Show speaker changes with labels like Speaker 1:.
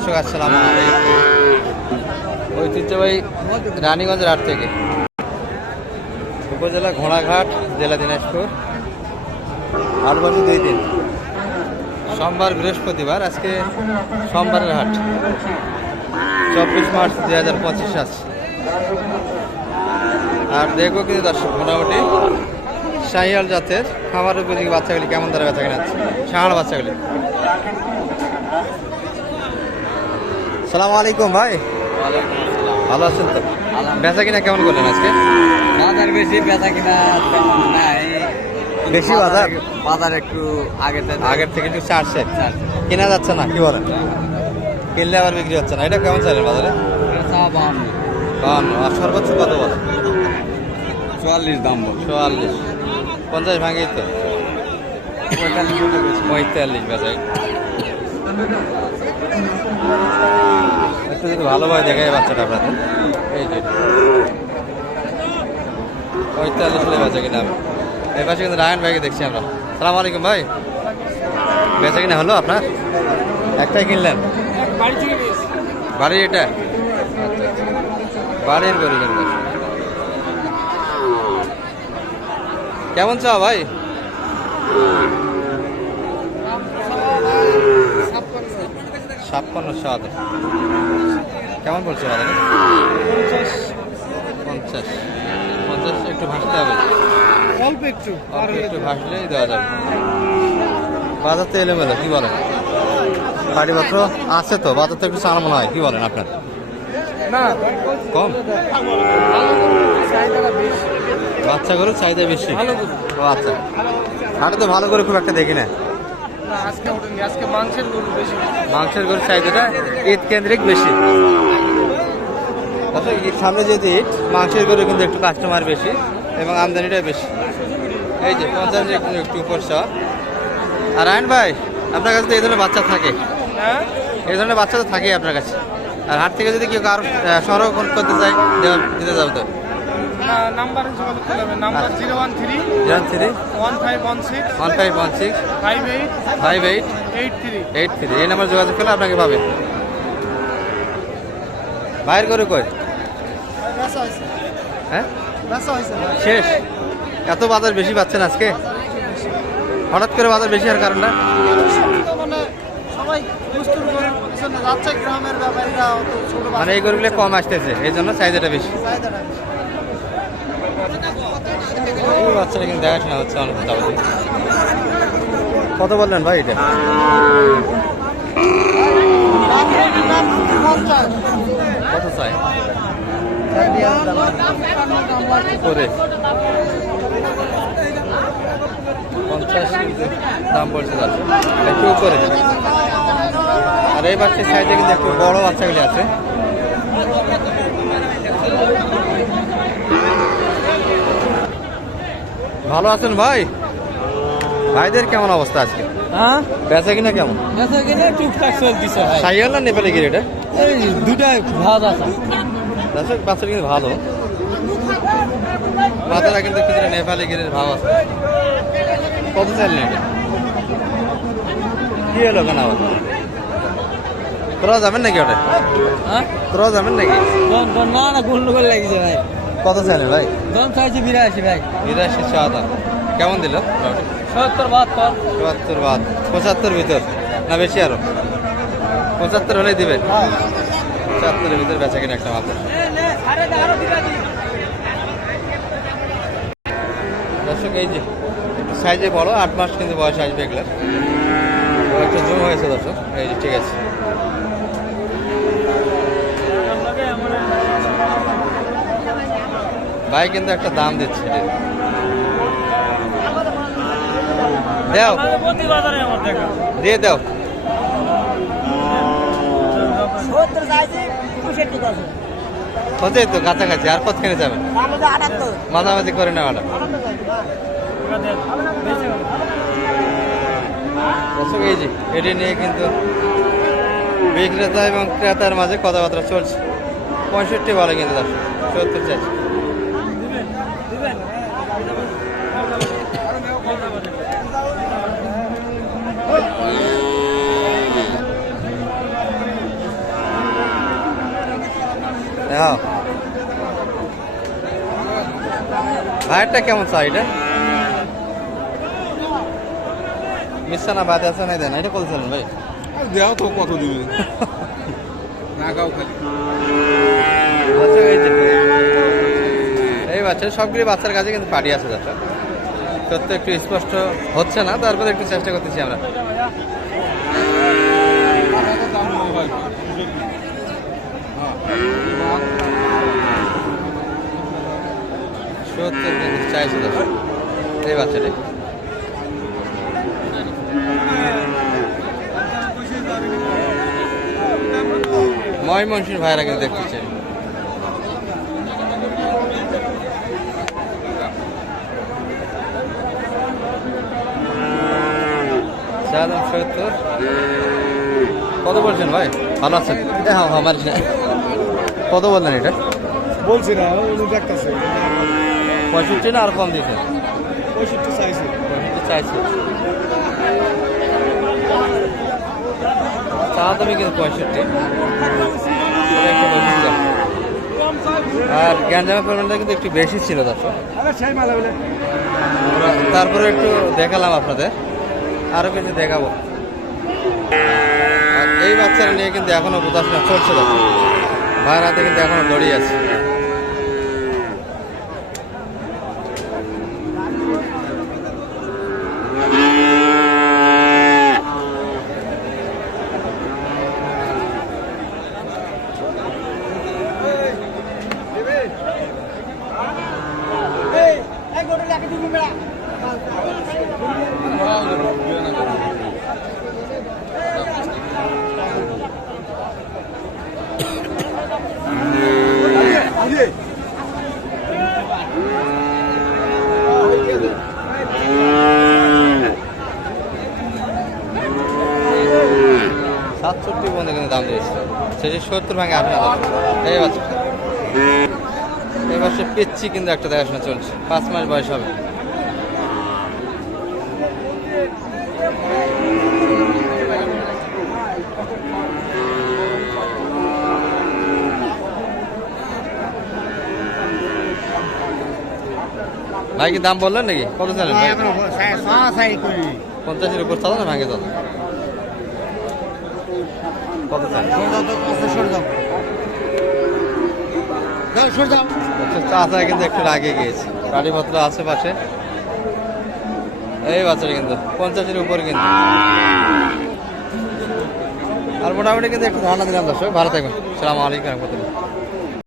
Speaker 1: দর্শক, আসসালাম ঐতিহ্যবাহী রানীগঞ্জের হাট থেকে। উপজেলা ঘোড়াঘাট, জেলা দিনাজপুর। আট বছর দুই দিন। সোমবার বৃহস্পতিবার, আজকে সোমবারের হাট। চব্বিশ মার্চ দুই হাজার পঁচিশ আসছে আর দেখব কিন্তু দর্শক, মোটামুটি শাহিয়াল জাতের খামার উপযোগী বাচ্চাগুলি কেমন দ্বারা বেচা কিনা আছে? শাহাল বাচ্চাগুলি। সালাম আলাইকুম ভাই। ভালো আছেন তো? বেচা কিনা কেমন করলেন আজকে?
Speaker 2: বাজার বেশি বেচা কিনা নাই।
Speaker 1: বেশি বাজার?
Speaker 2: বাজার একটু আগে
Speaker 1: আগের থেকে একটু চারশে কেনা যাচ্ছে না কি বলেন? কিনলে আবার বিক্রি হচ্ছে না। এটা কেমন চাইলেন বাজারে? বাহান্ন আর সর্বোচ্চ কত বলে?
Speaker 2: চুয়াল্লিশ দাম বল।
Speaker 1: চুয়াল্লিশ। পঞ্চাশ ভাঙেই তো। পঁয়তাল্লিশ বেচাই একটু যদি ভালোভাবে দেখায় বাচ্চাটা আপনাদের। এই যে। পঁয়তাল্লিশ হলে বেচা কিনা এই পাশে কিন্তু রায়ন ভাইকে দেখছি আমরা। সালাম আলাইকুম ভাই। বেচা কিনা হলো আপনার? একটাই কিনলেন? বাড়ি এটা? বাড়ির গরু কেমন চাও ভাই? ছাপ্পান্ন, সাত। কেমন পড়ছে বাজারে পঞ্চাশ। পঞ্চাশ। একটু ভাসতে হবে।
Speaker 3: অল্প একটু
Speaker 1: অল্প একটু ভাসলেই দেওয়া যাবে। বাজার তো এলোমেলো কি বলেন গাড়িপত্র আছে তো? বাজার তো একটু চাল মনে হয় কি বলেন আপনার?
Speaker 3: না
Speaker 1: কম? বাচ্চা গরুর চাহিদা বেশি? ও আচ্ছা। হাটে তো ভালো করে খুব একটা দেখি না।
Speaker 3: আজকে ওঠেনি আজকে মাংসের গরু বেশি
Speaker 1: মাংসের গরুর চাহিদাটা ঈদ কেন্দ্রিক বেশি। আচ্ছা ঈদ সামনে যেহেতু ঈদ মাংসের গরু কিন্তু একটু কাস্টমার বেশি এবং আমদানিটা বেশি। এই যে পঞ্চাশ একটু একটু উপর সব। আর আইন ভাই আপনার কাছে তো এই ধরনের বাচ্চা থাকে।
Speaker 3: হ্যাঁ?
Speaker 1: এই ধরনের বাচ্চা তো থাকেই আপনার কাছে। আর হাট থেকে যদি কেউ কারও সংরক্ষণ করতে চায় দেওয়া- দিতে যাবে তো?
Speaker 3: না নাম্বার যোগাযোগ করতে হবে number zero one three
Speaker 1: zero three.
Speaker 3: One five one six
Speaker 1: one five one six.
Speaker 3: Five eight
Speaker 1: five eight.
Speaker 3: Eight three.
Speaker 1: Eight three. এই নাম্বার যোগাযোগ করলে আপনাকে পাবে। বাইর করে কই? হ্যাঁ? শেষ। এত বাজার বেশি পাচ্ছেন আজকে? হঠাৎ করে বাজার বেশি হওয়ার কারণটা
Speaker 3: মানে
Speaker 1: মানে এই গরুগুলো কম আসতেছে এই জন্য চাহিদাটা বেশি। এই বাচ্চাটা কিন্তু দেখাশোনা হচ্ছে অনেক মোটামুটি কত বললেন ভাই এটা? কত চাই? করে পঞ্চাশ দাম পড়ছে তার। একটু উপরে। আর এই বাচ্চার সাইডে কিন্তু একটু বড় বাচ্চাগুলি আছে। ভালো আছেন ভাই? ভাইদের কেমন অবস্থা আজকে?
Speaker 2: হ্যাঁ?
Speaker 1: বেচা কিনা কেমন?
Speaker 2: বেচা কিনা টুকটাক চলতেছে ভাই।
Speaker 1: সাইয়াল না নেপালি গিরি এটা
Speaker 2: এই দুটা ভাত আছে।
Speaker 1: দর্শক বাচ্চাটা কিন্তু ভালো। মাথাটা কিন্তু কিছুটা নেপালি গিরির ভাব আছে। কত চাইলেন এটা? কি হলো কেন আবার? তোরা যাবেন নাকি ওটা?
Speaker 2: হ্যাঁ?
Speaker 1: তোরা যাবেন নাকি?
Speaker 2: না না গন্ডগোল লাগিছে ভাই।
Speaker 1: কত চাইলেন ভাই?
Speaker 2: দন চাইছে বিরাশি ভাই।
Speaker 1: বিরাশি চাঁদা কেমন দিল?
Speaker 2: সত্তর বাহাত্তর।
Speaker 1: চুয়াত্তর বাদ পঁচাত্তর ভিতর? না বেশি আরও? পঁচাত্তর হলেই দিবে? পঁচাত্তরের ভিতর বেচা কিনা একটা মাত্র। দর্শক এই যে একটু সাইজে বড় আট মাস কিন্তু বয়স আসবে এগুলার। একটু জুম হয়েছে দর্শক। এই যে ঠিক আছে। ভাই কিন্তু একটা দাম দিচ্ছে। দাও। দিয়ে দাও। হতেই তো কাছাকাছি আর কতখানে যাবেন মাঝামাঝি করে না ম্যাডাম। এই যে এটি নিয়ে কিন্তু বিক্রেতা এবং ক্রেতার মাঝে কথাবার্তা চলছে। পঁয়ষট্টি বলে কিন্তু দর্শক সত্তর চাইছে। হ্যাঁ ভাইয়েরটা কেমন চাই এটা? মিশানা বাদ আছে নাই দেন এটা বলছিলেন ভাই?
Speaker 4: দেও তো কত দিবে? নাগাও খালি।
Speaker 1: আচ্ছা, এই বাচ্চা সবগুলি বাচ্চার কাছে কিন্তু পাটি আছে যাচ্ছে সত্য একটু স্পষ্ট হচ্ছে না তারপরে একটু চেষ্টা করতেছি আমরা।
Speaker 4: দাম
Speaker 1: সত্তর কিন্তু চাইছে দর্শক এই ভাইরা কিন্তু দেখতেছে চা সত্তর। কত বলছেন ভাই? ভালো আছেন? হ্যাঁ আমার কত বললেন এটা?
Speaker 4: বলছি না
Speaker 1: পঁয়ষট্টি না আর কম দিয়েছেন?
Speaker 4: পঁয়ষট্টি চাইছে।
Speaker 1: পঁয়ষট্টি চাইছে। চা দামে কিন্তু পঁয়ষট্টি। আর গ্যাঞ্জামের পরিমাণটা কিন্তু একটু বেশি ছিল দর্শক। তারপরে একটু দেখালাম আপনাদের। আরও কিছু দেখাবো। এই বাচ্চারা নিয়ে কিন্তু এখনও বোঝাশোনা চলছে দর্শক। ভাইয়ের হাতে কিন্তু এখনও দড়িয়ে আছে সাতষট্টি পর্যন্ত কিন্তু দাম দিয়েছে সেটি সত্তর ভাঙে আসে এই বাচ্চা। এই বছর পিচ্ছি কিন্তু একটা দেখাশোনা চলছে। পাঁচ মাস বয়স হবে। ভাই কি দাম বললেন নাকি? কত জানেন পঞ্চাশের উপর চালো না ভাঙে চালো কত জানেন চাষা কিন্তু একটু আগে গিয়েছে। গাড়িপত্র আশেপাশে এই বাচ্চাটা কিন্তু, পঞ্চাশের উপরে কিন্তু। আর মোটামুটি কিন্তু একটু ধারণা দিলাম দর্শক, ভালো থাকবেন। সালাম আলাইকুম রহমতুল্লাহ।